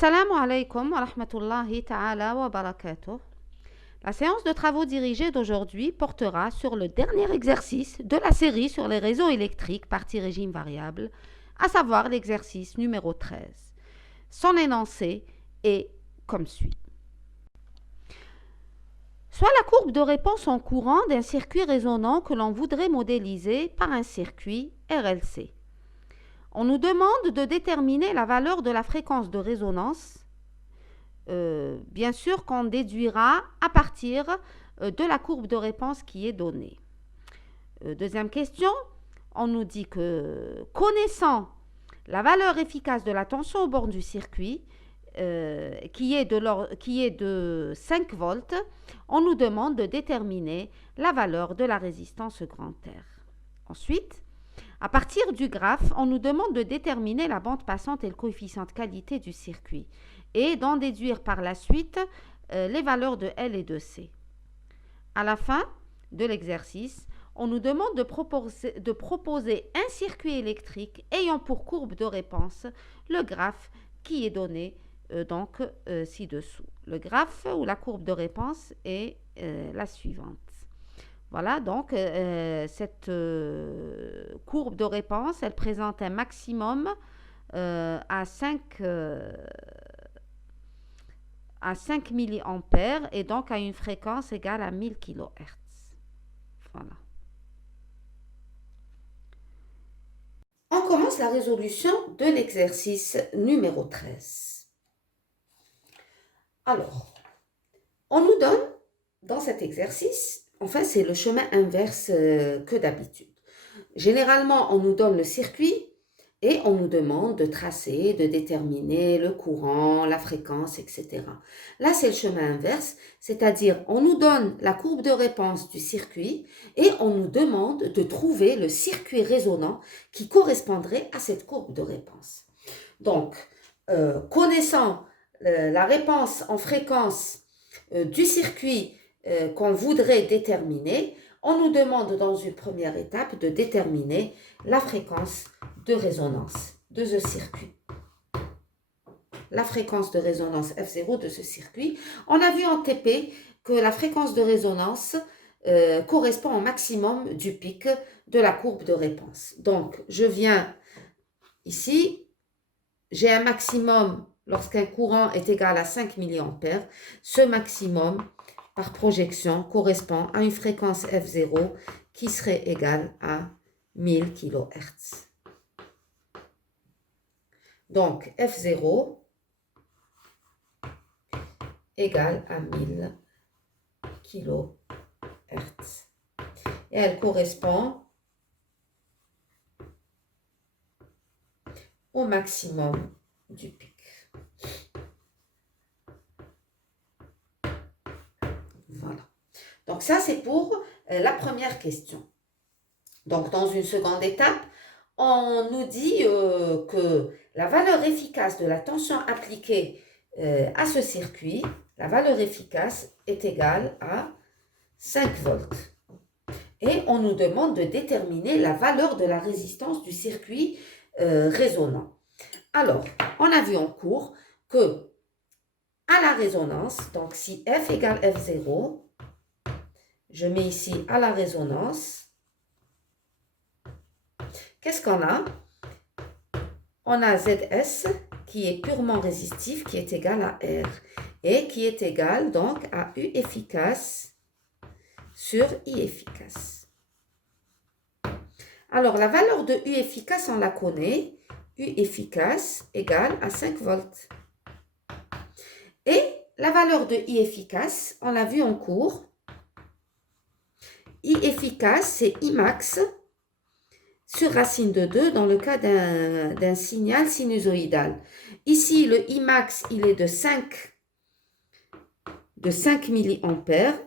Assalamu alaikum wa rahmatullahi ta'ala wa barakatuh. La séance de travaux dirigés d'aujourd'hui portera sur le dernier exercice de la série sur les réseaux électriques partie régime variable, à savoir l'exercice numéro 13. Son énoncé est comme suit. Soit la courbe de réponse en courant d'un circuit résonant que l'on voudrait modéliser par un circuit RLC. On nous demande de déterminer la valeur de la fréquence de résonance, bien sûr qu'on déduira à partir de la courbe de réponse qui est donnée. Deuxième question, on nous dit que connaissant la valeur efficace de la tension au bord du circuit, qui est de 5 volts, on nous demande de déterminer la valeur de la résistance grand R. Ensuite, à partir du graphe, on nous demande de déterminer la bande passante et le coefficient de qualité du circuit et d'en déduire par la suite les valeurs de L et de C. À la fin de l'exercice, on nous demande de proposer un circuit électrique ayant pour courbe de réponse le graphe qui est donné ci-dessous. Le graphe ou la courbe de réponse est la suivante. Voilà, donc cette courbe de réponse, elle présente un maximum à 5 milliampères et donc à une fréquence égale à 1000 kHz. Voilà. On commence la résolution de l'exercice numéro 13. Alors, on nous donne dans cet exercice, enfin c'est le chemin inverse que d'habitude. Généralement, on nous donne le circuit et on nous demande de tracer, de déterminer le courant, la fréquence, etc. Là, c'est le chemin inverse, c'est-à-dire on nous donne la courbe de réponse du circuit et on nous demande de trouver le circuit résonant qui correspondrait à cette courbe de réponse. Donc, connaissant la réponse en fréquence du circuit qu'on voudrait déterminer, on nous demande dans une première étape de déterminer la fréquence de résonance de ce circuit. La fréquence de résonance F0 de ce circuit. On a vu en TP que la fréquence de résonance correspond au maximum du pic de la courbe de réponse. Donc, je viens ici, j'ai un maximum lorsqu'un courant est égal à 5 milliampères. Ce maximum, par projection, correspond à une fréquence F0 qui serait égale à 1000 kHz. Donc, F0 égale à 1000 kHz. Et elle correspond au maximum du pic. Voilà. Donc ça, c'est pour la première question. Donc, dans une seconde étape, on nous dit que la valeur efficace de la tension appliquée à ce circuit, la valeur efficace est égale à 5 volts. Et on nous demande de déterminer la valeur de la résistance du circuit résonant. Alors, on a vu en cours que à la résonance, donc si F égale F0, je mets ici à la résonance, qu'est-ce qu'on a? On a ZS qui est purement résistif, qui est égal à R, et qui est égal donc à U efficace sur I efficace. Alors, la valeur de U efficace, on la connaît. U efficace égale à 5 volts. Et la valeur de I efficace, on l'a vu en cours. I efficace, c'est I max sur racine de 2 dans le cas d'un signal sinusoïdal. Ici, le I max, il est de 5 milliampères.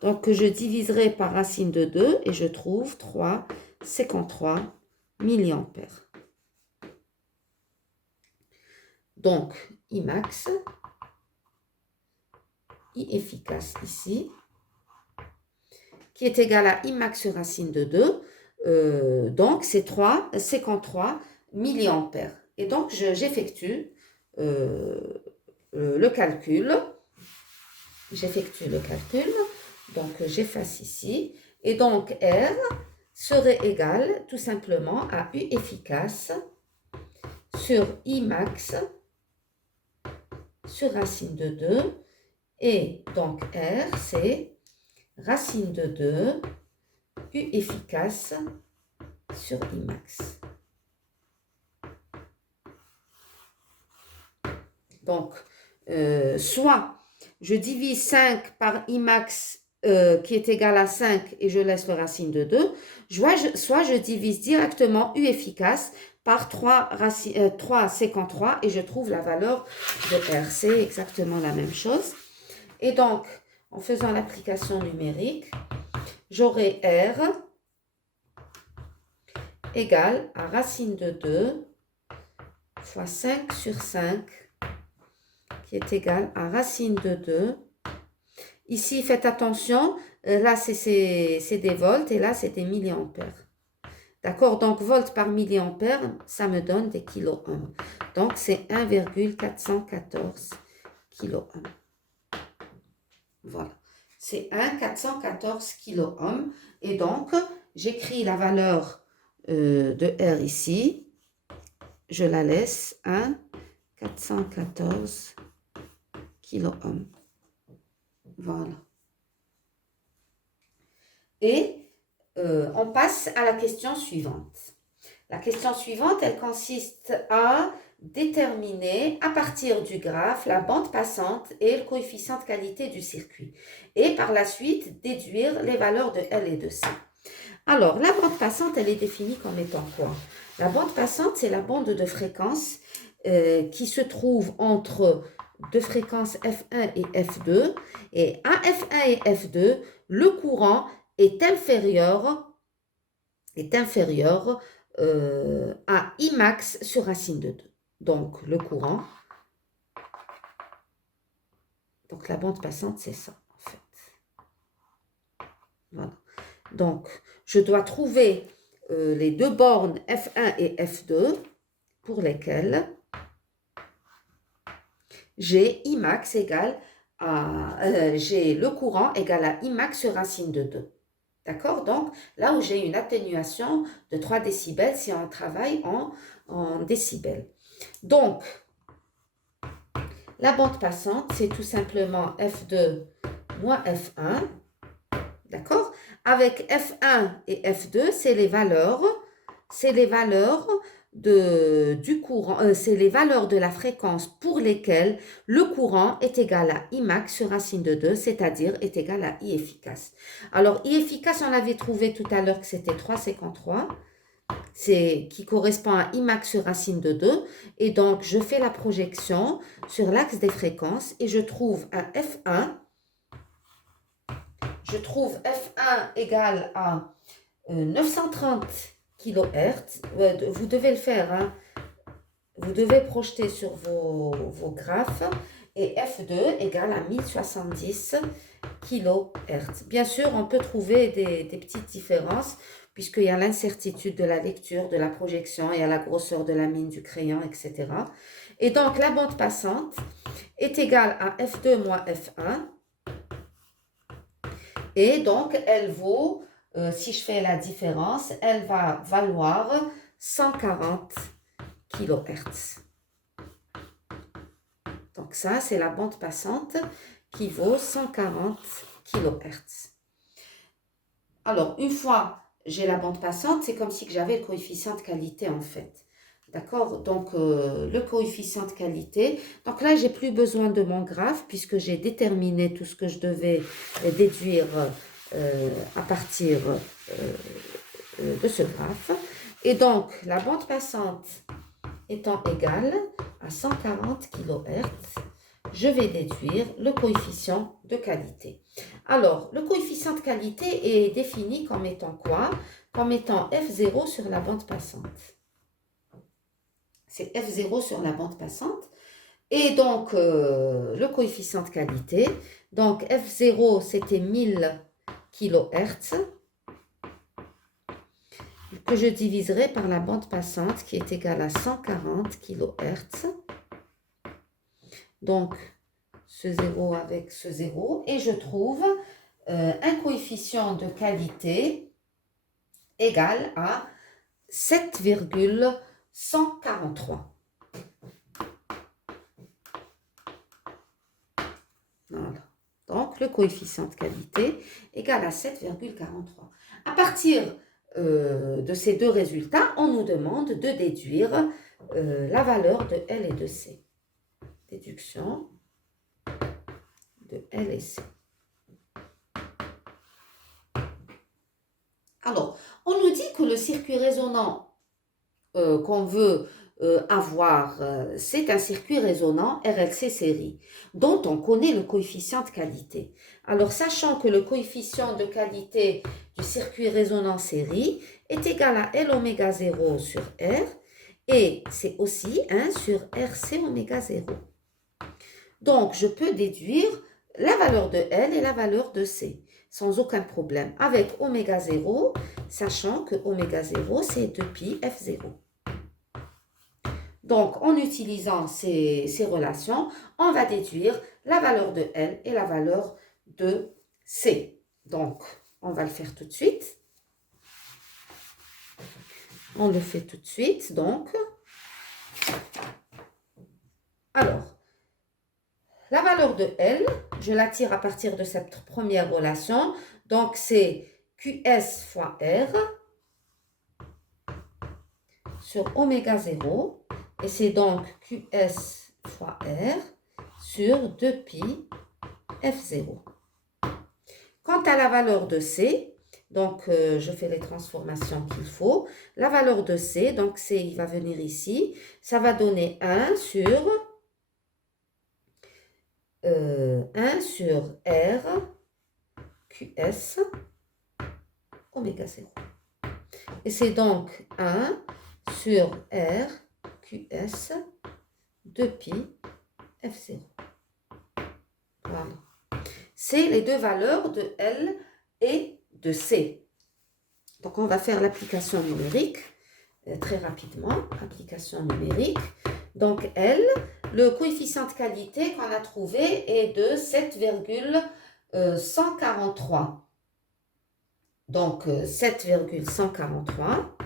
Donc, je diviserai par racine de 2 et je trouve 3,53 milliampères. Donc, I max, I efficace ici, qui est égal à I max sur racine de 2. Donc, c'est 3,53 milliampères. Et donc, j'effectue le calcul. J'effectue le calcul. Donc, j'efface ici. Et donc, R serait égal tout simplement à U efficace sur I max sur racine de 2. Et donc, R, c'est racine de 2 U efficace sur I max. Donc, soit je divise 5 par I max qui est égal à 5 et je laisse le racine de 2, soit je divise directement U efficace par 3 séquent 3 et je trouve la valeur de R. C'est exactement la même chose. Et donc, en faisant l'application numérique, j'aurai R égale à racine de 2 fois 5 sur 5 qui est égal à racine de 2. Ici, faites attention, là c'est des volts et là c'est des milliampères. D'accord, donc volt par milliampère, ça me donne des kiloohms. Donc c'est 1,414 kiloohms. Voilà, c'est 1,414 kiloohms. Et donc, j'écris la valeur de R ici. Je la laisse 1,414 kiloohms. Voilà. Et on passe à la question suivante. La question suivante, elle consiste à déterminer à partir du graphe la bande passante et le coefficient de qualité du circuit. Et par la suite, déduire les valeurs de L et de C. Alors, la bande passante, elle est définie comme étant quoi? La bande passante, c'est la bande de fréquence qui se trouve entre deux fréquences F1 et F2. Et à F1 et F2, le courant est inférieur à I max sur racine de 2. Donc, le courant, donc la bande passante, c'est ça, en fait. Voilà. Donc, je dois trouver les deux bornes F1 et F2 pour lesquelles j'ai I max égale à, j'ai le courant égal à I max sur racine de 2. D'accord? Donc, là où j'ai une atténuation de 3 décibels, si on travaille en décibels. Donc, la bande passante, c'est tout simplement F2 moins F1. D'accord? Avec F1 et F2, c'est les valeurs du courant, c'est les valeurs de la fréquence pour lesquelles le courant est égal à I max sur racine de 2, c'est-à-dire est égal à I efficace. Alors, I efficace, on avait trouvé tout à l'heure que c'était 3 séquent 3, qui correspond à I max sur racine de 2. Et donc, je fais la projection sur l'axe des fréquences et je trouve un F1. Je trouve F1 égale à 930 kHz. Vous devez le faire, hein. Vous devez projeter sur vos graphes. Et F2 égale à 1070 kHz. Bien sûr, on peut trouver des petites différences puisqu'il y a l'incertitude de la lecture, de la projection, il y a la grosseur de la mine du crayon, etc. Et donc, la bande passante est égale à F2 moins F1. Et donc, elle vaut, si je fais la différence, elle va valoir 140 kHz. Donc ça, c'est la bande passante qui vaut 140 kHz. Alors, une fois j'ai la bande passante, c'est comme si j'avais le coefficient de qualité en fait. D'accord? Donc, le coefficient de qualité. Donc là, j'ai plus besoin de mon graphe puisque j'ai déterminé tout ce que je devais déduire à partir de ce graphe. Et donc, la bande passante étant égale à 140 kHz, je vais déduire le coefficient de qualité. Alors, le coefficient de qualité est défini comme étant quoi? Comme étant F0 sur la bande passante. C'est F0 sur la bande passante. Et donc, le coefficient de qualité, donc F0, c'était 1000 kHz, que je diviserai par la bande passante qui est égale à 140 kHz. Donc, ce 0 avec ce 0. Et je trouve un coefficient de qualité égal à 7,143. Voilà. Donc, le coefficient de qualité égal à 7,43. À partir de ces deux résultats, on nous demande de déduire la valeur de L et de C. Déduction de L et C. Alors, on nous dit que le circuit résonant qu'on veut avoir, c'est un circuit résonant RLC série, dont on connaît le coefficient de qualité. Alors, sachant que le coefficient de qualité du circuit résonant série est égal à L oméga 0 sur R, et c'est aussi 1 sur RC oméga 0. Donc, je peux déduire la valeur de L et la valeur de C, sans aucun problème, avec oméga 0, sachant que oméga 0, c'est 2pi F0. Donc, en utilisant ces relations, on va déduire la valeur de L et la valeur de C. Donc, on va le faire tout de suite. On le fait tout de suite, donc. Alors, la valeur de L, je la tire à partir de cette première relation. Donc, c'est QS fois R sur oméga 0. Et c'est donc QS fois R sur 2pi F0. Quant à la valeur de C, donc je fais les transformations qu'il faut. La valeur de C, donc C, il va venir ici. Ça va donner 1 sur R QS oméga 0. Et c'est donc 1 sur R QS 2pi F0. Voilà. C'est les deux valeurs de L et de C. Donc, on va faire l'application numérique très rapidement. Application numérique. Donc, L, le coefficient de qualité qu'on a trouvé est de 7,143. Donc, 7,143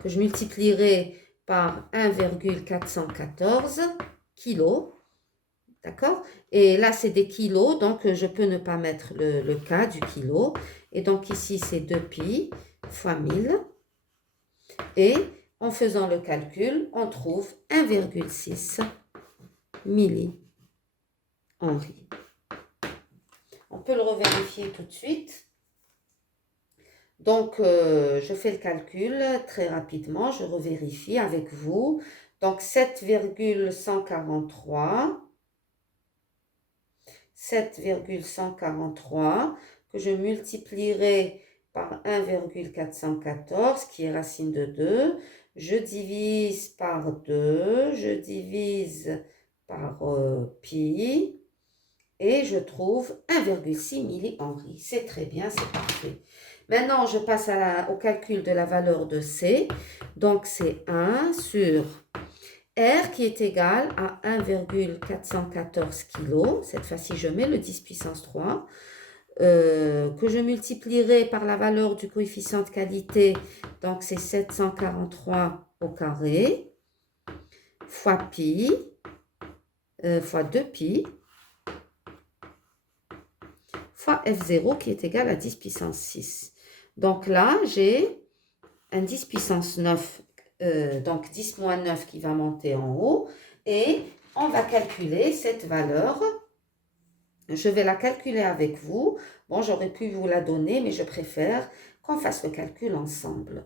que je multiplierai par 1,414 kg. D'accord? Et là, c'est des kilos, donc je peux ne pas mettre le K du kilo. Et donc ici, c'est 2pi fois 1000. Et en faisant le calcul, on trouve 1,6 millihenry. On peut le revérifier tout de suite. Donc, je fais le calcul très rapidement, je revérifie avec vous. Donc, 7,143 que je multiplierai par 1,414 qui est racine de 2. Je divise par 2, je divise par pi et je trouve 1,6 millihenry. C'est très bien, c'est parfait. Maintenant, je passe au calcul de la valeur de C. Donc, c'est 1 sur R qui est égal à 1,414 kg. Cette fois-ci, je mets le 10 puissance 3. Que je multiplierai par la valeur du coefficient de qualité. Donc, c'est 743 au carré fois pi fois 2pi fois F0 qui est égal à 10 puissance 6. Donc là, j'ai un 10 puissance 9, donc 10 moins 9 qui va monter en haut. Et on va calculer cette valeur. Je vais la calculer avec vous. Bon, j'aurais pu vous la donner, mais je préfère qu'on fasse le calcul ensemble.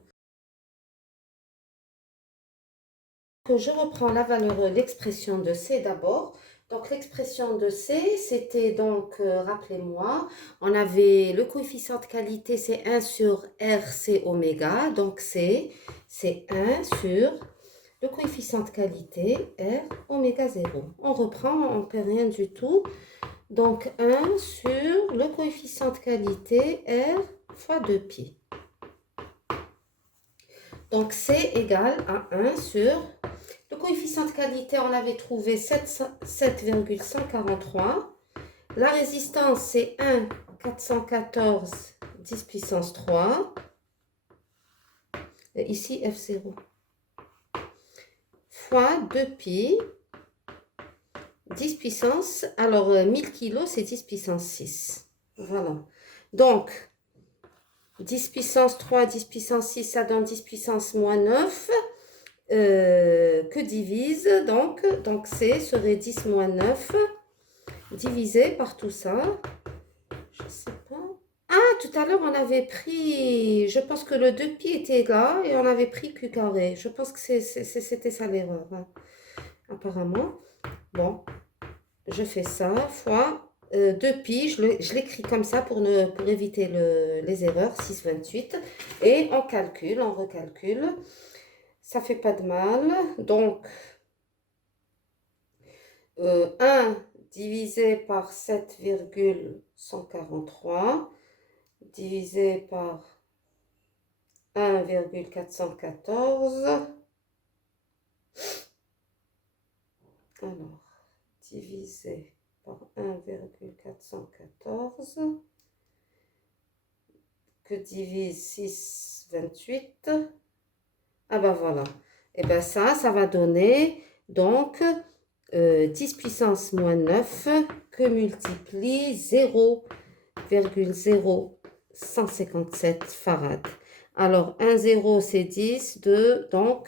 Je reprends la valeur, l'expression de C d'abord. Donc, l'expression de C, c'était donc, rappelez-moi, on avait le coefficient de qualité, c'est 1 sur RC oméga. Donc, c'est 1 sur le coefficient de qualité R oméga 0. On reprend, on ne perd rien du tout. Donc, 1 sur le coefficient de qualité R fois 2pi. Donc, C égale à 1 sur Le coefficient de qualité, on avait trouvé 7,143. La résistance, c'est 1,414 10 puissance 3. Et ici, F0. Fois 2pi. 10 puissance, alors 1000 kg, c'est 10 puissance 6. Voilà. Donc, 10 puissance 3, 10 puissance 6, ça donne 10 puissance moins 9. Que divise, donc C serait 10 moins 9, divisé par tout ça. Je sais pas. Ah, tout à l'heure, on avait pris, je pense que le 2pi était là et on avait pris Q carré. Je pense que c'était ça l'erreur, hein, apparemment. Bon, je fais ça, fois 2pi, je l'écris comme ça pour éviter les erreurs, 6,28. Et on calcule, on recalcule. Ça fait pas de mal. Donc, 1 divisé par 7,143 divisé par 1,414. Alors, divisé par 1,414 que divise 6,28. Ah ben voilà. Et ben ça va donner donc 10 puissance moins 9 que multiplie 0,0157 farad. Alors 1, 0 c'est 10, 2, donc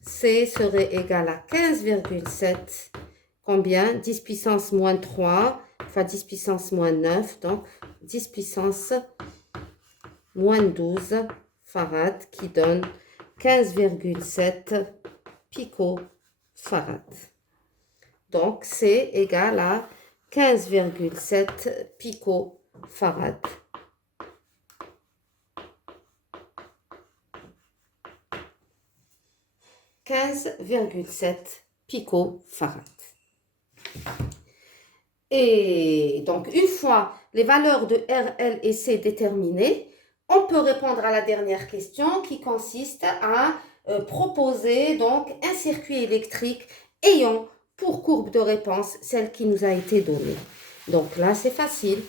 C serait égal à 15,7. Combien? 10 puissance moins 3 fois 10 puissance moins 9, donc 10 puissance moins 12 farad qui donne 15,7 picofarad. Donc, c'est égal à 15,7 picofarad. « 15,7 picofarad. Et donc, une fois les valeurs de R, L et C déterminées, on peut répondre à la dernière question qui consiste à proposer donc un circuit électrique ayant pour courbe de réponse celle qui nous a été donnée. Donc là, c'est facile.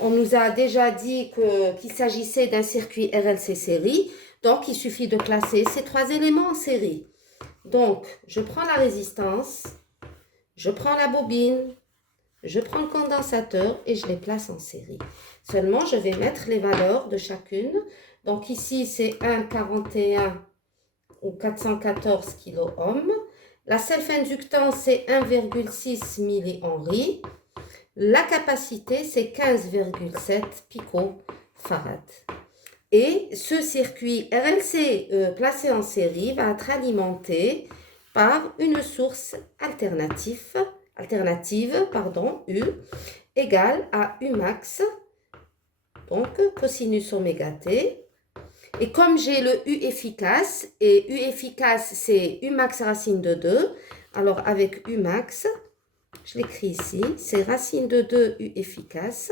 On nous a déjà dit qu'il s'agissait d'un circuit RLC série. Donc, il suffit de placer ces trois éléments en série. Donc, je prends la résistance, je prends la bobine, je prends le condensateur et je les place en série. Seulement, je vais mettre les valeurs de chacune. Donc ici, c'est 1,41 ou 414 kOhms. La self-inductance, c'est 1,6 millihenry. La capacité, c'est 15,7 picofarad. Et ce circuit RLC placé en série va être alimenté par une source alternative, U, égale à U max, donc cosinus oméga t. Et comme j'ai le U efficace, et U efficace c'est U max racine de 2, alors avec U max, je l'écris ici, c'est racine de 2 U efficace.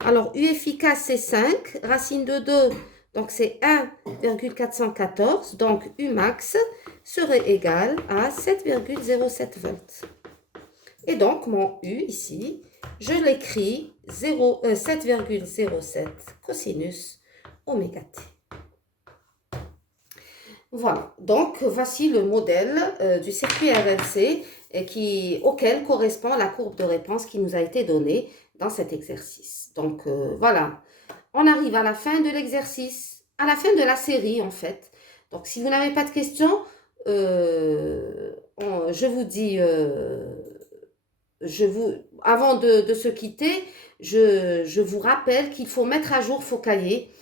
Alors U efficace c'est 5, racine de 2, donc c'est 1,414, donc U max serait égal à 7,07 volts. Et donc, mon U ici, je l'écris 7,07 cosinus oméga t. Voilà, donc voici le modèle du circuit RLC auquel correspond la courbe de réponse qui nous a été donnée dans cet exercice. Donc voilà, on arrive à la fin de l'exercice, à la fin de la série en fait. Donc si vous n'avez pas de questions, je vous dis... avant de se quitter, je vous rappelle qu'il faut mettre à jour vos cahiers.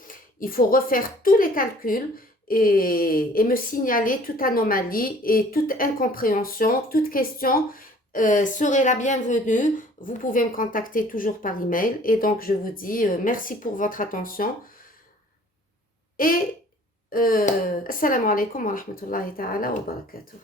Il faut refaire tous les calculs et me signaler toute anomalie et toute incompréhension, toute question serait la bienvenue. Vous pouvez me contacter toujours par email. Et donc, je vous dis merci pour votre attention. Et assalamu alaikum wa rahmatullahi ta'ala wa barakatuh.